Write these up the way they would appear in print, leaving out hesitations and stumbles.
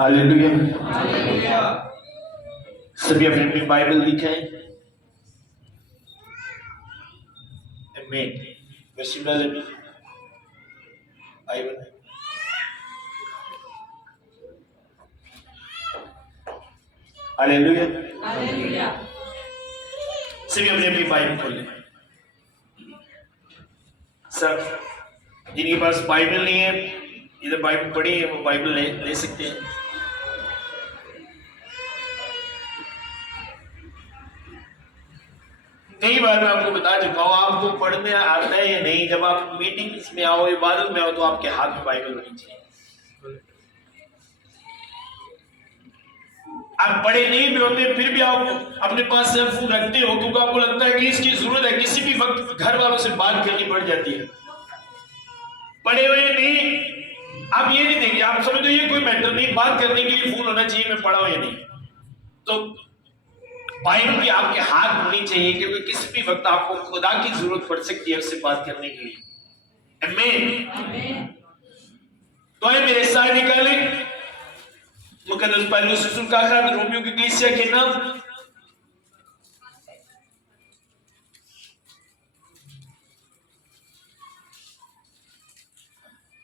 Hallelujah. सभी अपनी अपनी बाइबल दिखाएं। आमीन। वैसे वाले भी बाइबल हालेलुया। सभी अपनी अपनी बाइबल खोलें। सब जिनके पास बाइबल नहीं है, इधर बाइबल पढ़ी है, वो बाइबल ले सकते हैं। कई बार मैं आपको बता चुका हूं, आपको पढ़ने आता है या नहीं, जब आप मीटिंग्स में आओ, इबादत में आओ, तो आपके हाथ में बाइबल होनी चाहिए। आप पढ़े नहीं भी होते, फिर भी आप अपने पास सेल फोन रखते हो, क्योंकि आपको लगता है कि इसकी जरूरत है, किसी भी वक्त घर वालों से बात करनी पड़ जाती है। पढ़े हुए नहीं, आप ये नहीं देंगे, आप समझो ये कोई मैटर नहीं, बात करने के लिए फोन होना चाहिए, मैं पढ़ा हूं या नहीं। तो बाइबल भी आपके हाथ होनी चाहिए, क्योंकि किसी भी वक्त आपको खुदा की जरूरत पड़ सकती है उससे बात करने के लिए। आमीन। तो आइए मेरे साथ निकाले मुकद्दस पौलुस रसूल का खत रोमियो की कलीसिया के नाम,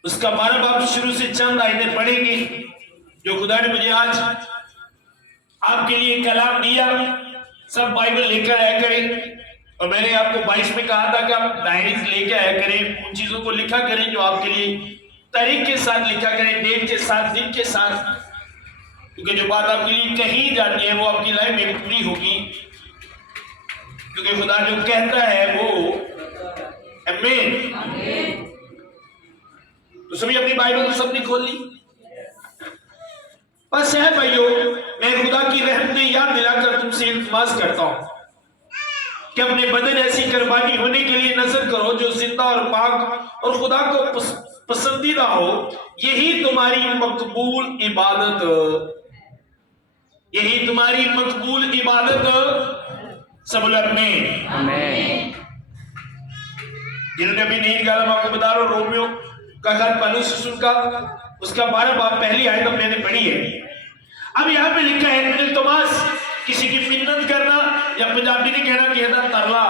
उसका 12 बाब शुरू से चंद आयतें पढ़ेंगे जो खुदा ने मुझे आज आपके लिए कलाम दिया। सब बाइबल लेकर आया करें, और मैंने आपको 22 में कहा था कि आप डायरीज लेके आया करें, उन चीजों को लिखा करें जो आपके लिए तारीख के साथ लिखा करें, डेट के साथ, दिन के साथ, क्योंकि जो बात आपके लिए कही जाती है वो आपकी लाइफ में पूरी होगी, क्योंकि खुदा जो कहता है वो आमीन। तो सभी अपनी बाइबल सबने खोल ली। बस है भाइयों, मैं खुदा की रहमतें याद दिलाकर तुमसे इल्तिमास करता हूं कि अपने बदन ऐसी कुर्बानी होने के लिए नजर करो जो जिंदा और पाक और खुदा को पसंदीदा हो। यही तुम्हारी मकबूल इबादत, यही तुम्हारी मकबूल इबादत। सब बोले आमीन। जिन्होंने अभी नहीं निकाला, मैं आपको बता रहा हूं, रोमियो का खत पौलुस रसूल का, उसका 12 बाब पहली आयत मैंने पढ़ी है। अब यहाँ पे लिखा है इल्तिमास, किसी की मिन्नत करना, या पंजाबी ने कहना कहता तरला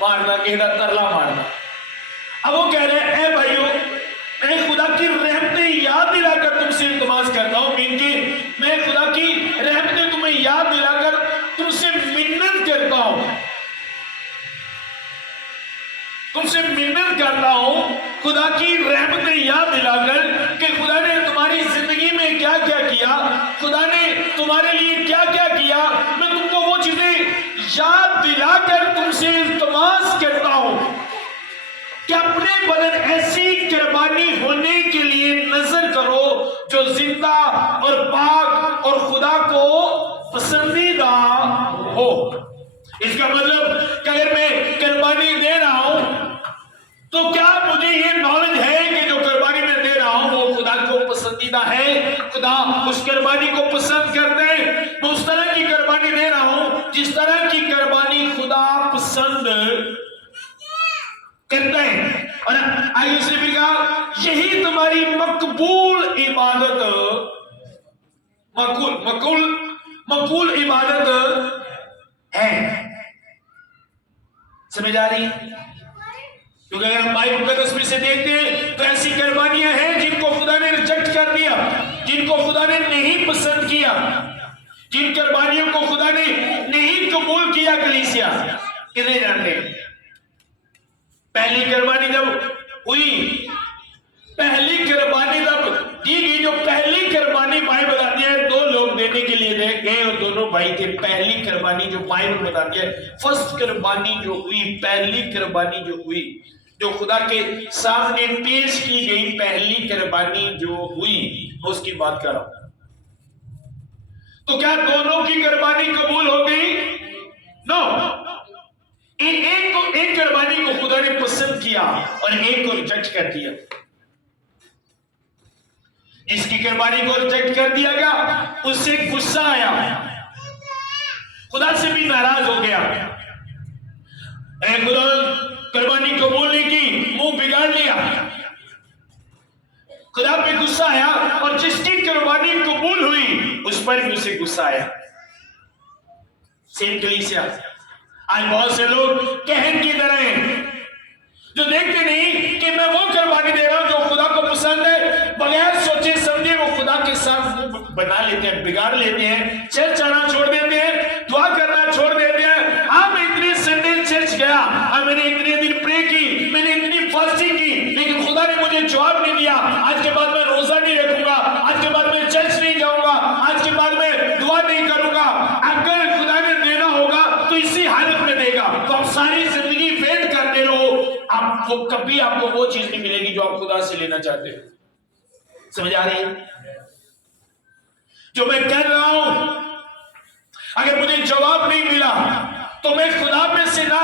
मारना, कहता तरला मारना। अब वो कह रहे हैं, ए भाइयों, मैं खुदा की रहमतें याद दिलाकर तुमसे इल्तिमास करता हूं, मैं खुदा की रहमतें तुम्हें याद दिलाकर तुमसे मिन्नत करता हूं, तुमसे मिन्नत करता हूं, खुदा की रहमतें याद दिलाकर कि खुदा ने तुम्हारी जिंदगी में क्या क्या किया, खुदा ने तुम्हारे लिए क्या क्या किया। मैं तुमको वो चीजें याद दिलाकर तुमसे इल्तिमास करता हूं कि अपने बदन ऐसी कुर्बानी होने के लिए नजर करो जो जिंदा और पाक और खुदा को पसंदीदा हो। इसका मतलब कि अगर मैं कुर्बानी दे रहा हूं, तो क्या मुझे ये नॉलेज है कि जो कुर्बानी मैं दे रहा हूं वो खुदा को पसंदीदा है, खुदा उस कुर्बानी को पसंद करते हैं। मैं उस तरह की कुर्बानी दे रहा हूं जिस तरह की कुर्बानी खुदा पसंद करते हैं। और आगे उसने भी कहा, यही तुम्हारी मकबूल इबादत, मकबूल इबादत है। समझ आ रही है? क्योंकि अगर हम बाइबल मुकद्दस में से देखते हैं तो ऐसी कुर्बानियां हैं जिनको खुदा ने रिजेक्ट कर दिया, जिनको खुदा ने नहीं पसंद किया, जिन कुर्बानियों को खुदा ने नहीं कबूल किया। कलीसिया कितने जानते हैं? पहली कुर्बानी जब हुई, पहली कुर्बानी जब दी गई, जो पहली कुर्बानी बाइबल बताती है, दो लोग देने के लिए गए और दोनों भाई थे। पहली कुर्बानी जो बाइबल बताती है, फर्स्ट कुर्बानी जो हुई, पहली कुर्बानी जो हुई, जो खुदा के सामने पेश की गई पहली कुर्बानी जो हुई, उसकी बात कर रहा हूं। तो क्या दोनों की कुर्बानी कबूल हो गई? नो। एक कुर्बानी को खुदा ने पसंद किया और एक को रिजेक्ट कर दिया। इसकी कुर्बानी को रिजेक्ट कर दिया गया, उससे गुस्सा आया, खुदा से भी नाराज हो गया। खुदा कुर्बानी कबूल नहीं की, मुंह बिगाड़ लिया, खुदा पे गुस्सा आया, और जिसकी कुर्बानी कबूल उस पर भी उसे गुस्सा आया। सेम कलीसिया आज बहुत से लोग कहन की तरह हैं जो देखते नहीं कि मैं वो कुर्बानी दे रहा हूं जो खुदा को पसंद है, बगैर सोचे समझे वो खुदा के साथ बना लेते हैं, बिगाड़ लेते हैं, चर्च आना छोड़ देते हैं, दुआ करना छोड़ देते हैं। हाँ, मैं इतने संडे चर्च गया, हाँ मैंने इतने दिन प्रे की, मैंने इतनी फास्टिंग की, लेकिन खुदा ने मुझे जवाब नहीं दिया। आज के बाद मैं रोजा नहीं रखूंगा, आज के बाद मैं चर्च नहीं जाऊंगा, आज के बाद मैं दुआ नहीं करूंगा। अगर खुदा ने देना होगा तो इसी हालत में देगा। तो आप सारी जिंदगी वेट करते रहो, आपको कभी आपको वो चीज नहीं मिलेगी जो आप खुदा से लेना चाहते हो। समझ आ रही है जो मैं कह रहा हूं? अगर मुझे जवाब नहीं मिला तो मैं खुदा में से ना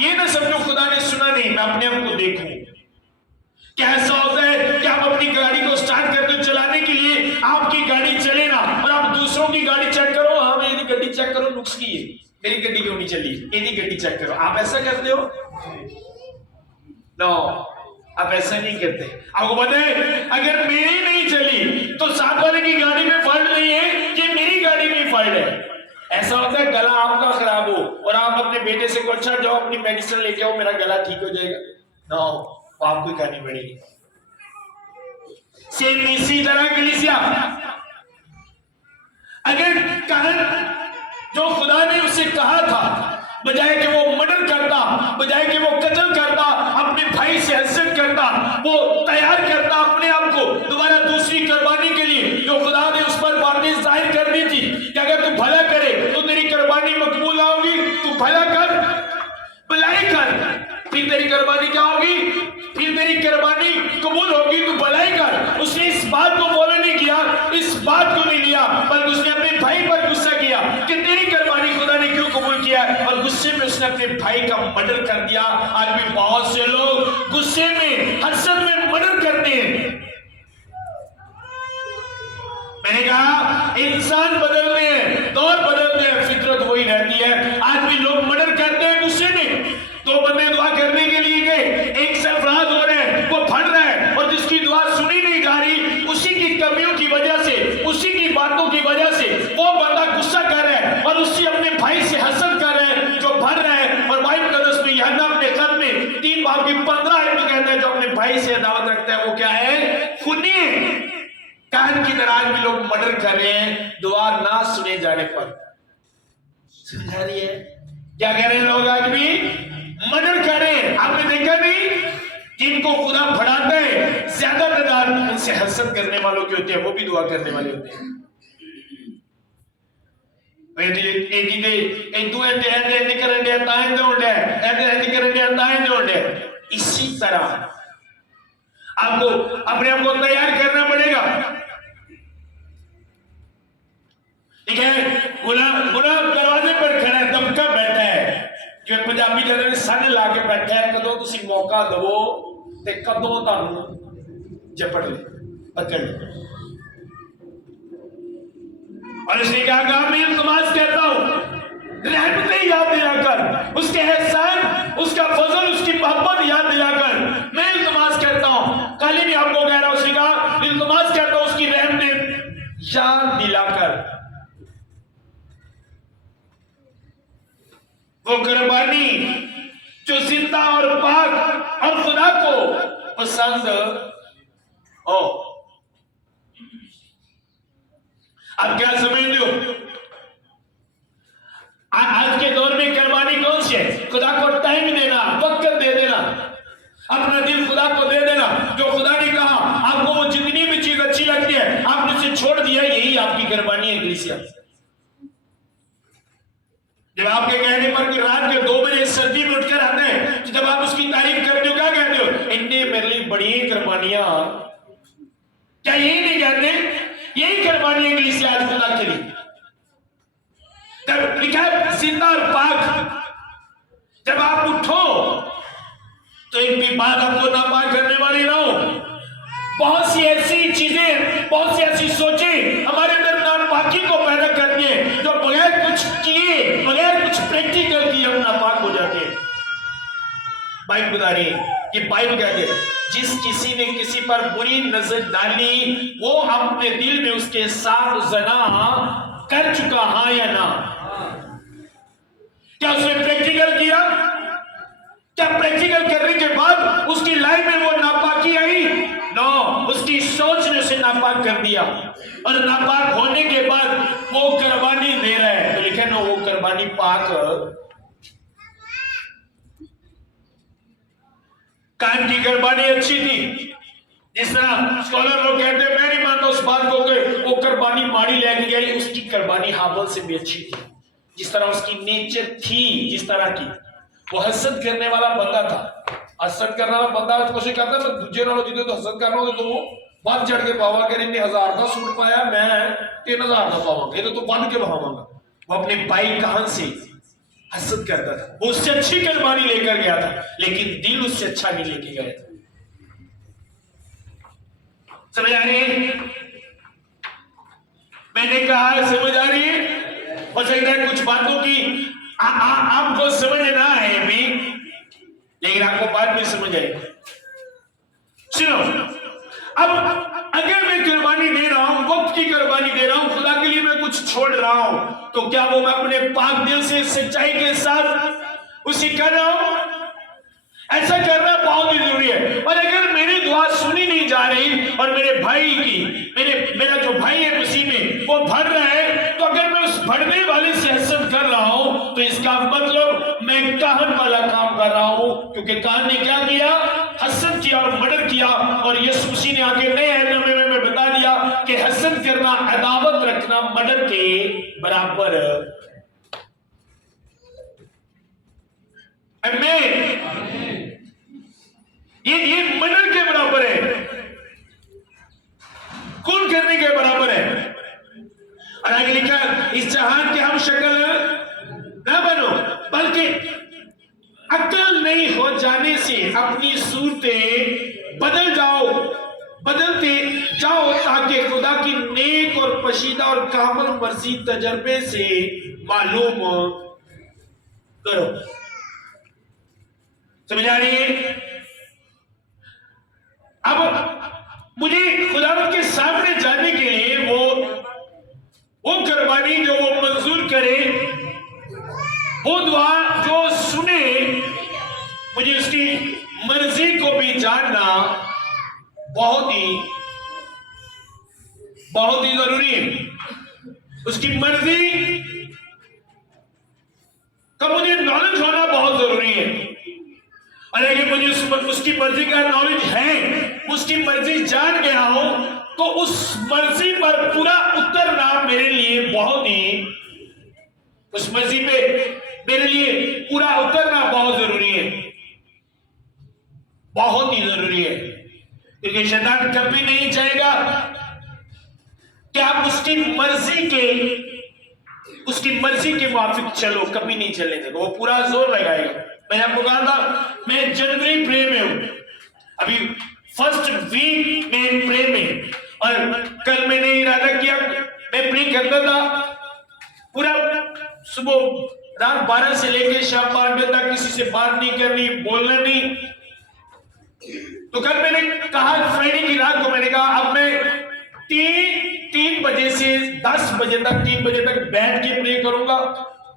ये ना समझो खुदा ने सुना नहीं, मैं अपने आप को देखूं। क्या ऐसा होता है कि आप अपनी गाड़ी को स्टार्ट करके चलाने के लिए आपकी गाड़ी चले ना और आप दूसरों की गाड़ी चेक करो, हाँ मेरी गाड़ी चेक करो, नुक्स की है, मेरी गाड़ी क्यों नहीं चली, मेरी गाड़ी चेक करो। आप ऐसा करते हो? नो, आप ऐसा नहीं करते। आपको पता है अगर मेरी नहीं चली तो साथ वाले की गाड़ी में फॉल्ट नहीं है, ये मेरी गाड़ी में फॉल्ट है। ऐसा होता है गला आपका खराब हो और आप अपने बेटे से को अच्छा जाओ अपनी मेडिसिन लेके आओ, मेरा गला ठीक हो जाएगा। नो, आपको करनी पड़ेगी। सेम इसी तरह कलीसिया, अगर कारण जो खुदा ने उससे कहा था, बजाय कि वो मर्डर करता, बजाय कि वो कत्ल करता, अपने भाई से हसद करता, वो तैयार करता अपने आप को दोबारा दूसरी कुर्बानी के लिए, जो खुदा ने उस पर वार्निश जाहिर कर दी थी कि अगर तू भला करे तो तेरी कुर्बानी मकबूल होगी, तू भला कर, भलाई कर, फिर तेरी कुर्बानी क्या होगी, फिर तेरी कुर्बानी कबूल होगी, तू भलाई कर। उसने इस बात को फॉलो नहीं किया, इस बात को नहीं लिया, बल्कि उसने अपने भाई पर गुस्सा किया कि तेरी कुर्बानी खुदा ने क्यों कबूल किया, और गुस्से में उसने अपने भाई का मर्डर कर दिया। आज भी बहुत से लोग गुस्से में, हसद में मर्डर करते हैं। मैंने कहा इंसान बदलते हैं, दौर बदलते हैं, फितरत वही रहती है। आज भी लोग मर्डर करते हैं गुस्से में। दो बंदे दुआ करने के लिए गए, एक से अपराध हो रहे हैं, वो फट रहा है, और जिसकी दुआ सुनी नहीं जा रही, उसी की कमियों की वजह से, उसी की बातों की वजह से वो बंदा गुस्सा कर रहा है और उससे अपने भाई से हसद कर रहा है जो भर रहा है। और भाई कदस में यूहन्ना अपने खत में 3 बाब की 15 आयत में कहता है जो अपने भाई से अदावत रखता है वो क्या है, खूनी है। कान की तरह भी लोग मर्डर कर रहे हैं दुआ ना सुने जाने पर। समझ आ रही है क्या कह रहे हैं लोग? आज भी मर्डर कर रहे हैं। आपने देखा नहीं, जिनको खुदा बढ़ाता है ज्यादा तादाद उनसे हसद करने वालों की होती है, वो भी दुआ करने वाले होते हैं। इसी तरह आपको अपने आप को तैयार करना पड़ेगा। ठीक है, गुलाब दरवाजे पर खड़ा दबका बैठा है, जो पंजाबी कहते सन ला के बैठा है, कदों तुसी मौका दवो ते कदों तुहानू झपट ले, पकड़ ले। और इसने कहा मैं इल्तिमास करता हूं रहमतें याद दिलाकर, उसके एहसान, उसका फजल, उसकी मोहब्बत याद दिलाकर मैं इल्तिमास करता हूं। कल ही आपको कह रहा हूं, उसने कहा इल्तिमास करता हूं उसकी रहमतें याद दिलाकर। वो कुर्बानी जो जिंदा और पाक और खुदा को पसंद हो। आप क्या समझते हो? आज के दौर में कुर्बानी कौन सी है? खुदा को टाइम देना, वक्त दे देना, अपना दिल खुदा को दे देना। जो खुदा ने कहा आपको वो जितनी भी चीज अच्छी लगती है आपने उसे छोड़ दिया, यही आपकी कुर्बानी है कलीसिया। जब आपके कहने पर कोई रात के 2 बजे सर्दी में उठकर आते हैं तो जब आप उसकी तारीफ करते हो क्या कहते हो? इनने मेरे लिए बड़ी कुर्बानियां, क्या यही नहीं कहते? यही कुर्बानियां कलीसिया आज खुदा के लिए। जब लिखा है जिंदा और पाक, जब आप उठो तो एक भी बात आपको नापाक करने वाली ना हो। बहुत सी ऐसी चीजें, बहुत सी ऐसी सोचें हमारे अंदर नापाकी को पैदा करती है, जो बगैर कुछ किए, बगैर कुछ प्रैक्टिकल किए हम नापाक हो जाते हैं। पाइप बता रही है, ये पाइप कहते हैं जिस किसी ने किसी पर बुरी नजर डाली वो अपने दिल में उसके साथ जना कर चुका, हाँ या ना? क्या उसने प्रैक्टिकल किया? क्या प्रैक्टिकल करने के बाद उसकी लाइफ में वो नापाकी आई? नो, उसकी सोच ने उसे नापाक कर दिया, और नापाक होने के बाद वो कुर्बानी दे रहा है। तो लिखे ना, वो कुर्बानी पाक कान की कुर्बानी अच्छी थी। जिस तरह स्कॉलर लोग कहते हैं, मैं नहीं मानता उस बात को कि वो कुर्बानी माड़ी लेके गई, उसकी कुर्बानी हाबल से भी अच्छी थी। जिस तरह उसकी नेचर थी, जिस तरह की वो हसद करने वाला बंदा था। हसद करने वाला बंदा कोशिश करता है मैं दूजे नालों जिदे तो हसद करना हो तो बद चढ़ के पावा कर, इन्हें 1000 का सूट पाया, मैं 3000 का पावांगा, ये तो बद के बहावांगा। वो अपने भाई कहां से हसद करता था, वो उससे अच्छी कुर्बानी लेकर गया था, लेकिन दिल उससे अच्छा नहीं लेके गया था। समझ आ रही है? मैंने कहा समझ आ रही है? हो सकता है कुछ बातों की आपको समझ ना आए भी, लेकिन आपको बाद में समझ आएगी। सुनो, अब अगर मैं कुर्बानी दे रहा हूं, वक्त की कुर्बानी दे रहा हूं, खुदा के लिए मैं कुछ छोड़ रहा हूं, तो क्या वो मैं अपने पाक दिल से सच्चाई के साथ उसे कर रहा हूं? ऐसा करना बहुत ही जरूरी है। और अगर मेरी दुआ सुनी नहीं जा रही और मेरे भाई की मेरा जो भाई है उसी में वो भर रहा है, तो अगर मैं उस भरने वाले से हसद कर रहा हूं तो इसका मतलब मैं काहन वाला काम कर रहा हूं, क्योंकि काहन ने क्या किया? हसद किया और मर्डर किया। और यीशु मसीह ने आगे नए नामे में बता दिया कि हसद करना, अदावत रखना मर्डर के बराबर है। ये मर्डर के बराबर है, खून करने के बराबर है। और आगे लिखा, इस जहान के हम शक्ल न बनो, बल्कि अक्ल नहीं हो जाने से अपनी सूरतें बदलते जाओ, ताकि खुदा की नेक और पशीदा और कामल मर्जी तजर्बे से मालूम करो। समझ आ रही है? अब मुझे खुदावंद के सामने जाने के लिए वो कुर्बानी जो वो मंजूर करे, वो दुआ जो सुने, मुझे उसकी मर्जी को भी जानना बहुत ही जरूरी है। उसकी मर्जी का मुझे नॉलेज होना बहुत जरूरी है। और अगर मुझे उसकी मर्जी का नॉलेज है, उसकी मर्जी जान गया हो, तो उस मर्जी पर पूरा उतरना मेरे लिए बहुत ही, उस मर्जी पे मेरे लिए पूरा उतरना बहुत जरूरी है, बहुत ही जरूरी है। क्योंकि शैतान कभी नहीं चाहेगा कि आप उसकी मर्जी के मुताबिक चलो, कभी नहीं चलने देगा, वो पूरा जोर लगाएगा। मैंने आपको कहा था मैं जनवरी प्रे में हूं, अभी फर्स्ट वीक में प्रे में, और कल मैंने इरादा किया, मैं प्रे करता था पूरा सुबह रात 12 से लेकर शाम 5 बजे तक, किसी से बात नहीं करनी, बोलना नहीं। तो कल मैंने कहा, फ्राइडे की रात को मैंने कहा अब मैं 3 बजे से 10 बजे तक 3 बजे तक बैठ के प्रे करूंगा,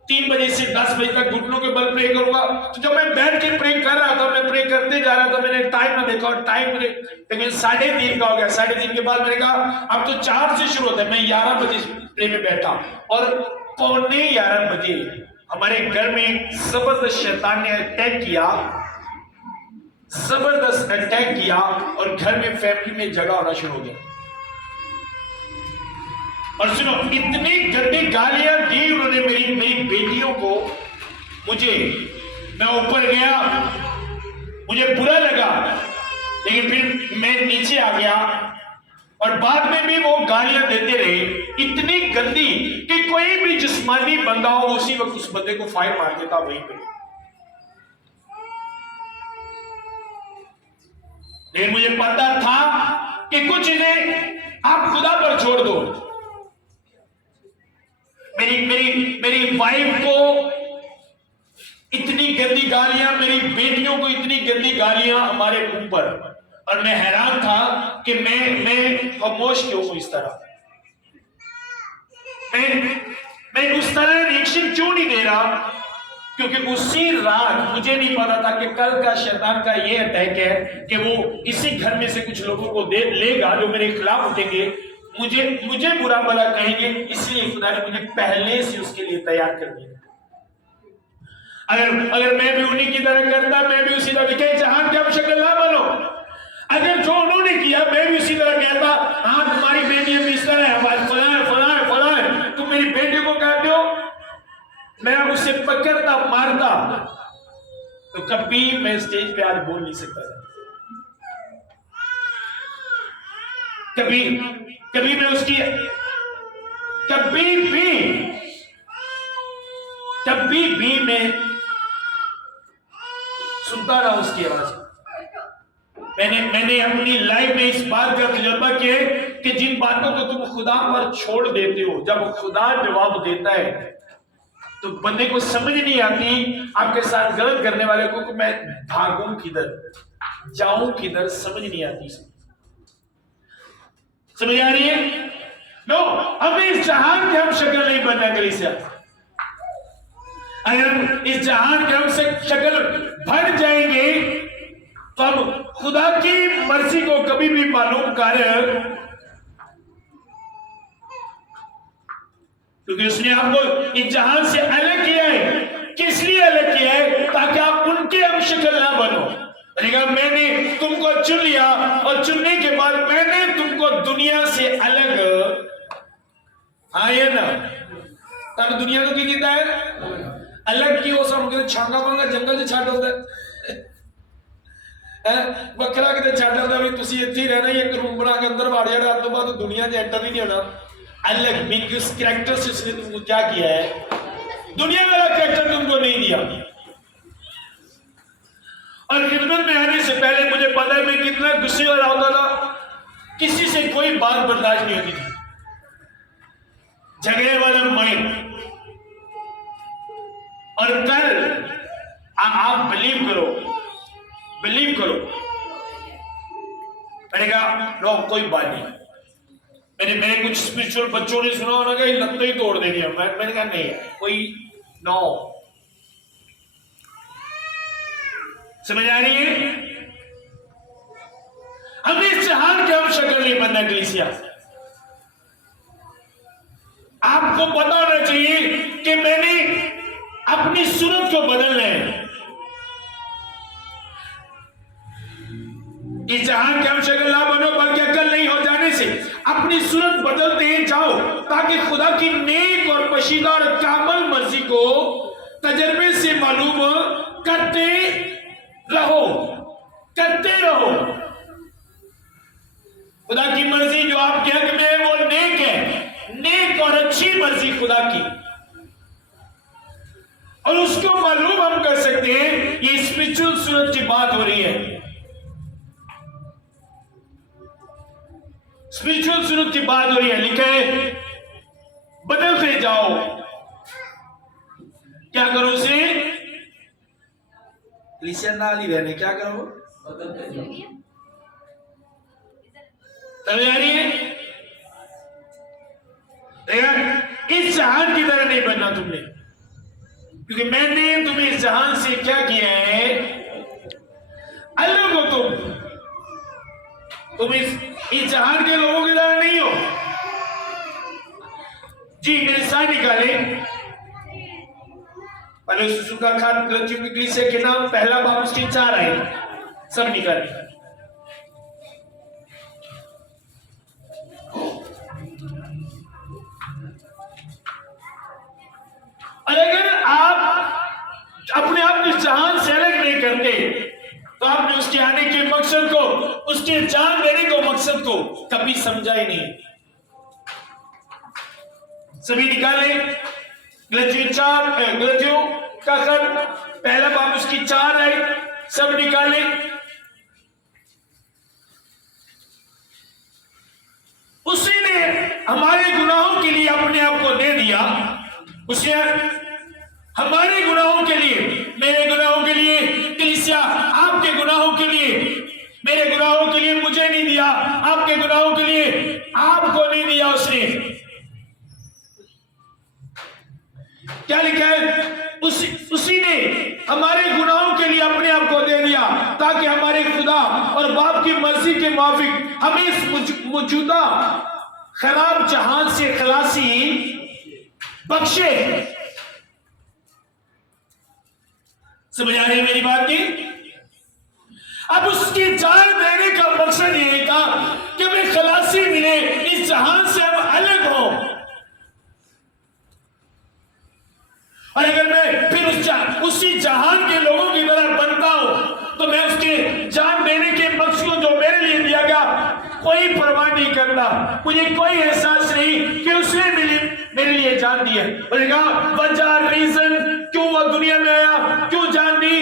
3 बजे से 10 बजे तक घुटनों के बल प्रे करूंगा। तो जब मैं बैठ के प्रे कर रहा था, मैं प्रे करते जा रहा था, मैंने टाइम में देखा और टाइम मुझे लेकिन 3:30 का हो गया। 3:30 के बाद मैंने कहा अब तो 4 से शुरू होता है। मैं 11 बजे प्रे में बैठा और 11:15 बजे हमारे घर में जबरदस्त शैतान ने अटैक किया और घर में फैमिली में जगह होना शुरू हो गया। और सुनो, इतनी गंदी गालियां दी उन्होंने मेरी बेटियों को, मैं ऊपर गया, मुझे बुरा लगा, लेकिन फिर मैं नीचे आ गया और बाद में भी वो गालियां देते रहे, इतनी गंदी कि कोई भी जिस्मानी बंदा हो उसी वक्त उस बंदे को फायर मार देता वहीं पे। लेकिन मुझे पता था कि कुछ चीजें आप खुदा पर छोड़ दो। मेरी वाइफ को इतनी गंदी गालियां मेरी बेटियों को, इतनी गंदी गालियां हमारे ऊपर, और मैं हैरान था कि मैं खामोश क्यों हूं इस तरह, मैं उस तरह रिएक्शन क्यों नहीं दे रहा, क्योंकि उसी रात मुझे नहीं पता था कि कल का शैतान का ये अटैक है कि वो इसी घर में से कुछ लोगों को दे लेगा जो मेरे खिलाफ उठेंगे, मुझे बुरा भला कहेंगे, इसलिए खुदा ने मुझे पहले से उसके लिए तैयार कर दिया। अगर मैं भी उन्हीं की तरह करता, मैं भी उसी तरह लिखे जहां की आप शक्ल ना बनो, अगर जो उन्होंने किया मैं भी उसी तरह कहता, हाँ तुम्हारी बेटी इस तरह है, फलाए तुम मेरी बेटी को कहते हो, मैं उसे पकड़ता मारता, तो कभी मैं स्टेज पे आज बोल नहीं सकता था। कभी मैं उसकी कभी भी मैं सुनता रहा उसकी आवाज। मैंने अपनी लाइफ में इस बात का तजुर्बा किया है कि जिन बातों को तुम खुदा पर छोड़ देते हो, जब खुदा जवाब देता है तो बंदे को समझ नहीं आती, आपके साथ गलत करने वाले को कि मैं भागूं किधर, जाऊं किधर, समझ नहीं आती। समझ आ रही है? नो, हमें इस जहान के हम शक्ल नहीं बनना कलीसिया। अगर इस जहान के हम शक्ल भर जाएंगे तो हम खुदा की मर्जी को कभी भी मालूम कर, क्योंकि उसने आपको इस जहान से अलग किया है। किस लिए अलग किया है? ताकि आप उनके हम शक्ल ना बनो। मैंने तुमको चुन लिया और चुनने के बाद मैंने तुमको दुनिया से अलग आया ना, तब दुनिया को की है अलग की हो सब छांगा वांगा जंगल से छाट होता है बकरा कितने छाट होता है, तुम इतने ही रहना, एक रूम बना के अंदर बाढ़ जाए, रात तो बाद दुनिया से एंटर ही नहीं होना। अलग मीन उस कैरेक्टर से उसने तुमको क्या किया है, दुनिया वाला कैरेक्टर तुमको नहीं दिया। और खिदमत में आने से पहले मुझे पता है मैं कितना गुस्से वाला होता था, किसी से कोई बात बर्दाश्त नहीं होती थी, झगड़े वाला माइंड। और कल आप बिलीव करो मैंने कहा नो कोई बात नहीं, मेरे कुछ स्पिरिचुअल बच्चों ने सुना होना कि लगता ही तोड़ देनी है, मैंने कहा नहीं कोई नो। समझ आ रही है? हमें इस जहान के हम शक्ल नहीं बनना कलीसिया। आपको पता होना चाहिए कि मैंने अपनी सूरत को बदलना है। इस जहान के हम शक्ल ना बनो, बल्कि अकल नहीं हो जाने से अपनी सूरत बदलते ही जाओ, ताकि खुदा की नेक और पशीदा और कामल मर्जी को तजर्बे से मालूम करते रहो। खुदा की मर्जी जो आपके हक में है वो नेक है, नेक और अच्छी मर्जी खुदा की, और उसको मालूम हम कर सकते हैं। ये स्पिरिचुअल सूरत की बात हो रही है, स्पिरिचुअल सूरत की बात हो रही है। लिखा है बदलते जाओ, क्या करो उसे नाली रहने, क्या करो समझ आ रही है? इस जहान की तरह नहीं बनना तुमने, क्योंकि मैंने तुम्हें इस जहान से क्या किया है, अलग हो तुम इस जहान के लोगों की तरह नहीं हो। जी मेरे साथ निकाले पहले उसका खान गलतियों की कलीसिया के नाम पहला बाप उसके 4 आए, सब निकाले। और अगर आप अपने आप को जहान से अलग नहीं करते तो आपने उसके आने के मकसद को, उसके जान देने को मकसद को कभी समझा ही नहीं। सभी निकाले गलतियों का खत पहला बाप उसकी 4 आई, सब निकाले। उसी ने हमारे गुनाहों के लिए अपने आप को दे दिया, उसे हमारे गुनाहों के लिए, मेरे गुनाहों के लिए, कलीसिया आपके गुनाहों के लिए, मेरे गुनाहों के लिए मुझे नहीं दिया, आपके गुनाहों के लिए आपको नहीं दिया उसने। क्या लिखा है? उसी ने हमारे गुनाहों के लिए अपने आप को दे दिया ताकि हमारे खुदा और बाप की मर्जी के मुताबिक हमें इस मौजूदा खराब जहान से खलासी बख्शे। समझ आ रही है मेरी बात की? अब उसकी जान देने का मकसद ये था कि हमें खलासी मिले, इस जहान से हम अलग हो। और अगर मैं फिर उसी जहान के लोगों की तरह बनता हूं तो मैं उसके जान देने के मकसद जो मेरे लिए दिया गया कोई परवाह नहीं करता, मुझे कोई एहसास नहीं कि उसने मेरे लिए जान दी है। बोलेगा वजह रीजन क्यों वह दुनिया में आया, क्यों जान दी?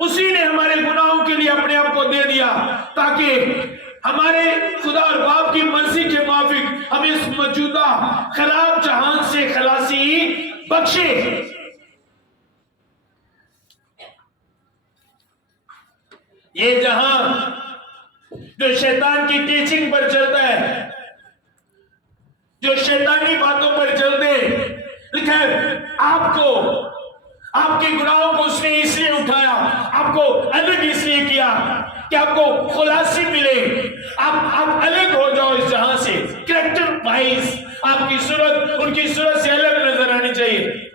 उसी ने हमारे गुनाहों के लिए अपने आप को दे दिया ताकि हमारे खुदा और बाप की मर्जी के मुताबिक हम इस मौजूदा खराब जहान से खलासी बख्शे। ये जहां जो शैतान की टीचिंग पर चलता है, जो शैतानी बातों पर चलते, लिखा है आपको, आपके गुनाहों को उसने इसलिए उठाया, आपको अलग इसलिए किया कि आपको खुलासी मिले, आप अलग हो जाओ इस जहां से। कैरेक्टर वाइज आपकी सूरत उनकी सूरत से अलग नजर आनी चाहिए,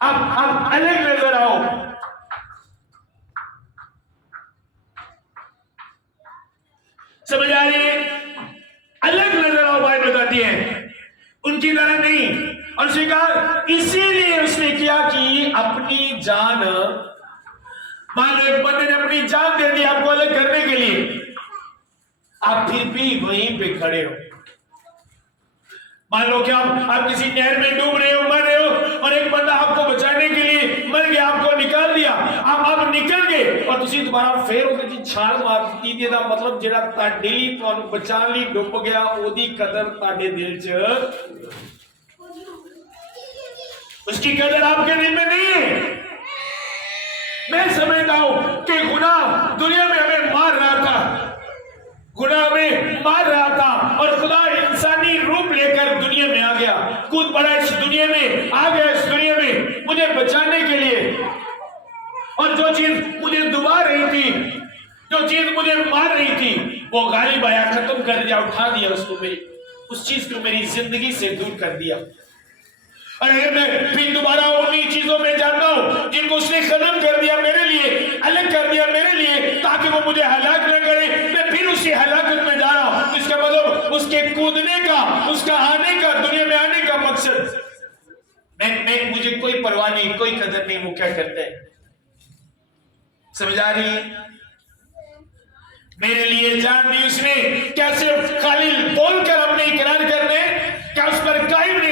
आप अलग नजर आओ। समझ आ रही है? अलग नजर आओ, बात बताती है, उनकी तरह नहीं। और उसने कहा इसीलिए उसने किया कि अपनी जान, मान लो एक बंदे ने अपनी जान दे दी आपको अलग करने के लिए, आप फिर भी वहीं पे खड़े हो। मान लो कि आप किसी नहर में डूब रहे हो, मर रहे हो, और एक बंदा आपको बचाने के लिए मर गया, आपको निकाल दिया, आप निकल गए और तुसी दोबारा फिर ਉਹਦੀ ਛਾਲ ਮਾਰ ਦਿੱਤੀ। ਇਹਦਾ ਮਤਲਬ ਜਿਹੜਾ ਤੁਹਾਡੇ ਲਈ ਤੁਹਾਨੂੰ ਬਚਾਉਣ ਲਈ ਡੁੱਬ ਗਿਆ ਉਹਦੀ ਕਦਰ ਤੁਹਾਡੇ ਦਿਲ 'ਚ, उसकी कदर आपके दिल में नहीं है। मैं समझता हूं कि गुनाह दुनिया में हमें मार रहा था, गुनाह में मार रहा था, और खुदा इंसानी रूप लेकर दुनिया में आ गया, कूद पड़ा इस दुनिया में, आ गया इस दुनिया में मुझे बचाने के लिए। और जो चीज मुझे डुबा रही थी, जो चीज मुझे मार रही थी, वो गालिब आया, खत्म कर दिया, उठा दिया उसको, मेरी उस चीज को मेरी जिंदगी से दूर कर दिया। और अगर मैं फिर दोबारा उन्हीं चीजों में जाता हूं जिनको उसने खत्म कर दिया मेरे लिए, अलग कर दिया मेरे लिए, ताकि वो मुझे हलाक न करे, मैं फिर उसी हलाकत में जा रहा हूं। इसका मतलब उसके कूदने का, उसका आने का, दुनिया में आने का मकसद मैं मुझे कोई परवाह नहीं, कोई कदर नहीं, वो क्या करते हैं। समझ आ रही है? मेरे लिए जान दी उसने, क्या सिर्फ खाली बोलकर अपने इकरार करने, क्या उस पर कायम नहीं